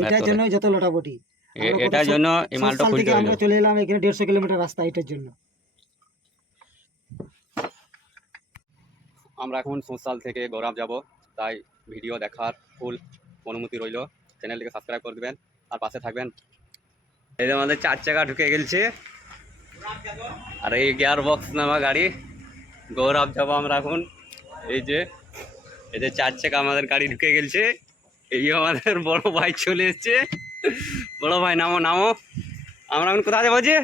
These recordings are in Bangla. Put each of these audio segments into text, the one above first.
এটার জন্য যত লোটাবটি এটার জন্য এই মালটা খুলতে হলো। আমরা চলে এলাম এখানে 150 কিলোমিটার রাস্তা এটার জন্য। আমরা এখন সোশ্যাল থেকে গৌরব যাব, তাই ভিডিও দেখার ফুল অনুমতি রইল। চ্যানেলটিকে সাবস্ক্রাইব করে দেবেন আর পাশে থাকবেন। এই যে আমাদের 4 চাকা ঢুকে গেছে আর এই গিয়ার বক্স নামা গাড়ি গৌরব যাব আমরা এখন। এই যে 4 চাকা আমাদের গাড়ি ঢুকে গেছে। এই আমাদের বড় ভাই চলে এসছে। বড় ভাই নামো নামো। আমরা এখন কোথায় যাবো? যে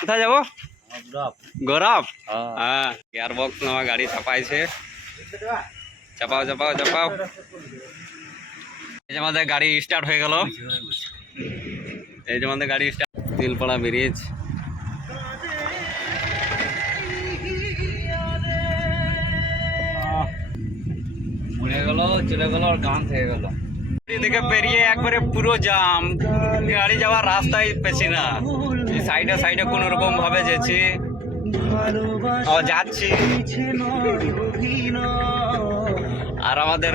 কোথায় যাবো? গৌরব। হ্যাঁ, গিয়ার বক্স নামা গাড়ি চাপাইছে। চাপাও চাপাও চাপাও। এই যে আমাদের গাড়ি স্টার্ট হয়ে গেল। এই যে আমাদের গাড়ি স্টার্ট। তিলপাড়া ব্রিজ। চলে গেল আর গান থেকে গেল। থেকে বেরিয়ে একবারে পুরো জাম, গাড়ি যাওয়ার রাস্তায় পেছি না। সাইডে সাইডে কোন রকম ভাবে যাচ্ছি আর আমাদের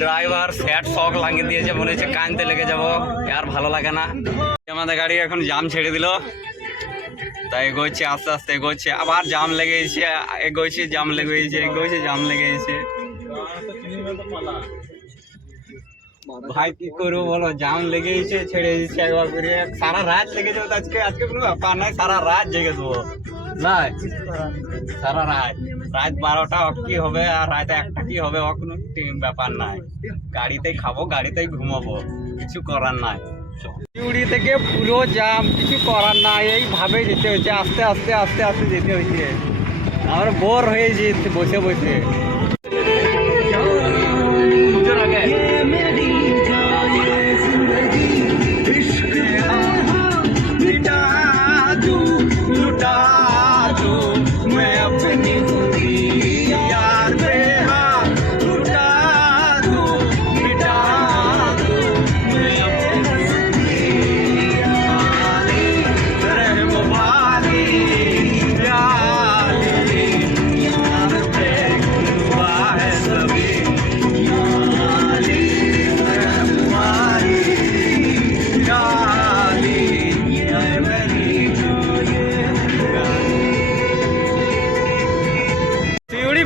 ড্রাইভার স্যাড শক লাগিয়ে দিয়েছে, মনে হচ্ছে কানতে লেগে যাবো, আর ভালো লাগে না। আমাদের গাড়ি এখন জাম ছেড়ে দিল, তাই এগোচ্ছে আস্তে আস্তে এগোচ্ছে। আবার জাম লেগেছে, এগোচ্ছে জাম লেগেছে, এগোচ্ছে জাম লেগেছে। ভাই কি করবো বলো, জাম লেগেছে ছেড়ে দিচ্ছে একবার করে। সারা রাত লেগে যাবো আজকে। আজকে কোনো ব্যাপার নাই, সারা রাত জেগে দেবো না। সারা রাত 12টা কি হবে আর রাত 1টা কি হবে, কোনো ব্যাপার নাই। গাড়িতেই খাবো, গাড়িতেই ঘুমাবো, কিছু করার নাই। শিউড়ি থেকে পুরো জাম, কিছু করার নাই। এইভাবে যেতে হচ্ছে, আস্তে আস্তে আস্তে আস্তে যেতে হচ্ছে। আমরা বোর হয়েছি বসে বসে।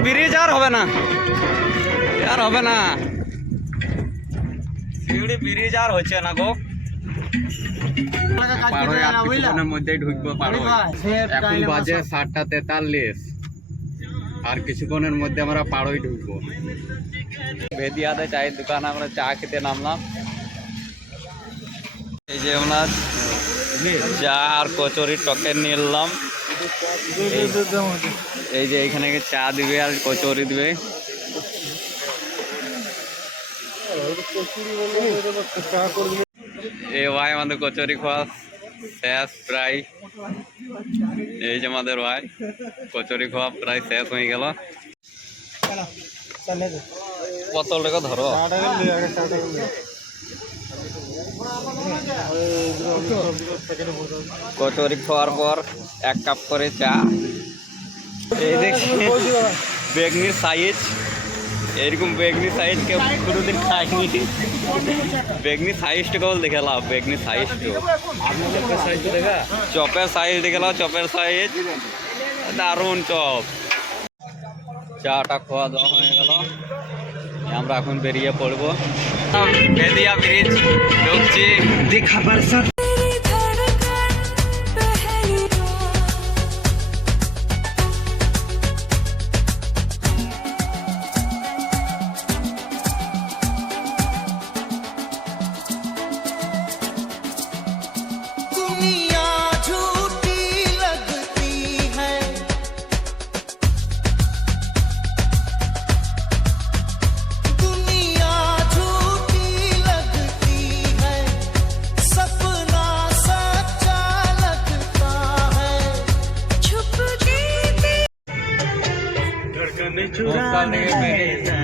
ব্রিজ আর হবে না, আর হবে না। শিউড়ি ব্রিজ আর হচ্ছে না গো। কিছুক্ষণের মধ্যেই ঢুকবো পাড়োয়। এখন বাজে 7টা 43, আর কিছুক্ষণের মধ্যে আমরা পাড়োয় ঢুকবো। বেদিয়াতে চায়ের দোকানে আমরা চা খেতে নামলাম। এই যে আমরা চা আর কচুরি টকেন নিয়ে এলাম। এই যে এখানে চা দিবে আর কচুরি দিবে। এই ভাই আমাদের কচুরি খাওয়া শেষ প্রায়। এই যে আমাদের ভাই কচুরি খাওয়া প্রায় শেষ হয়ে গেল। কত টাকা ধরো? কচুরি খাওয়ার পর 1 কাপ করে চা। এই দেখি বেগনির সাইজ, এরকম বেগনি সাইজ কেউ কোনোদিন খাইনি। বেগনি সাইজটা কেবল দেখে লাভ, বেগনি সাইজটা। চপের সাইজ দেখে লাভ, চপের সাইজ দারুণ চপ। চাটা খাওয়া দাওয়া হয়ে গেল, আমরা এখন বেরিয়ে পড়বো। বেদিয়া ব্রিজ ঢুকছি। দেখা বরসাত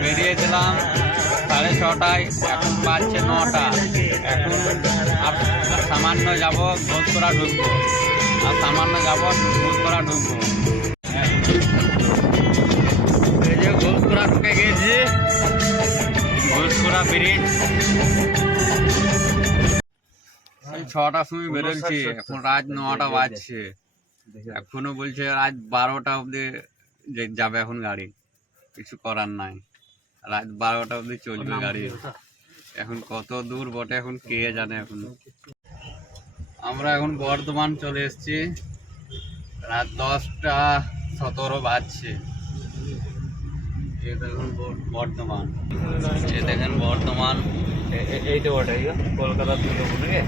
বেরিয়েছিলাম 6:30, এখন বাজছে 9টা। এখন আর সামান্য যাবো ঘোষপাড়া ঢুকবো, আর সামান্য যাবো ঘোষপাড়া ঢুকবো। এই যে ঘোষপাড়া ঢুকে গেছি, ঘোষপাড়া ব্রিজ। 6টার সময় বেরোচ্ছি, এখন রাত 9টা বাজছে, এখনো বলছে রাত 12টা অবধি যাবে এখন গাড়ি। কিছু করার নাই, রাত 12টা অবধি চলবে গাড়ি। এখন কত দূর বটে এখন কে জানে। এখন আমরা এখন বর্ধমান চলে এসেছি, রাত 10টা 17 বাজছে। এই দেখুন বর্ধমান, এই দেখেন বর্ধমান, এই তো বটে কলকাতা থেকে বলে।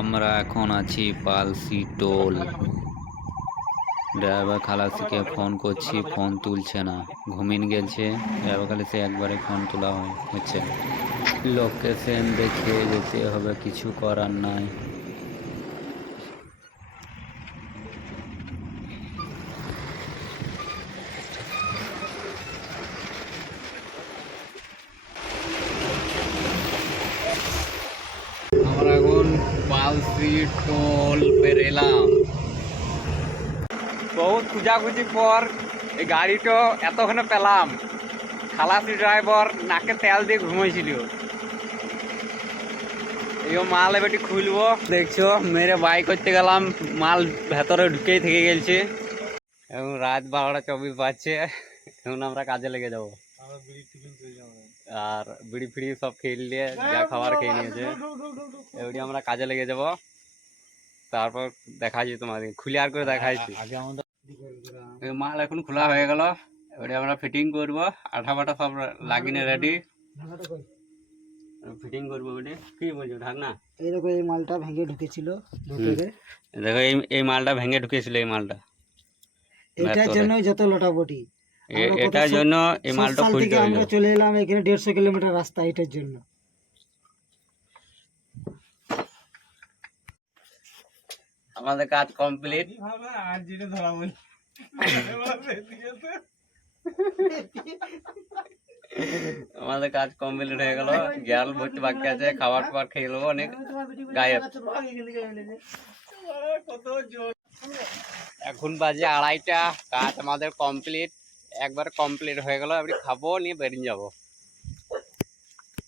আমরা এখন আছি পালসি টোল। ড্রাইভার খালাসিকে ফোন করছি, ফোন তুলছে না, ঘুমিয়ে গেছে। ড্রাইভার খালাসি একবারে ফোন তোলা হচ্ছে। লোকেশন দেখে যেতে হবে, কিছু করার নাই। আমরা এখন পালসি টোল পেরেলাম। বহুত খুঁজাখুঁজি পর এই গাড়িটা এতক্ষণে পেলাম। খালাসি ড্রাইভার নাকে তেল দিয়ে ঘুমাইছিল। এই মাল এবারটি খুলবো, দেখছো মেরে বাই করতে গেলাম, মাল ভেতরে ঢুকেই থেকে গেছে। এখন রাত 12টা 24 বাজছে, এখন আমরা কাজে লেগে যাবো। আর বিড়ি ফিড়ি সব খেয়ে নিয়ে যা খাবার খেয়ে নিয়েছে, এবারে আমরা কাজে লেগে যাব। তারপর দেখাচ্ছি তোমাদের, খুলে আর করে দেখাচ্ছি। মাল এখন খোলা হয়ে গেল, এবারে আমরা ফিটিং করব। আঠা বাটা সব লাগিয়ে রেডি, ফিটিং করবো। বলে কি বলছো ঢাকনা? এই দেখো এই মালটা ভেঙে ঢুকেছিল ভেতরে। দেখো এই মালটা ভেঙে ঢুকেছিল। এই মালটা এটার জন্য যত লোটাবটি, এটার জন্য এই মালটা খুলতে হলো। আমরা চলে এলাম এখানে 150 কিলোমিটার রাস্তা এটার জন্য। আমাদের কাজ কমপ্লিট। আমাদের কাজ কমপ্লিট হয়ে গেল। গ্যাল ভর্তি বাকি আছে, খাবার টাবার খেয়ে নেবো। অনেক গায়েব। এখন বাজে 2:30, কাজ আমাদের কমপ্লিট, একবার কমপ্লিট হয়ে গেল। এবার খাবো, নিয়ে বেরিয়ে যাবো।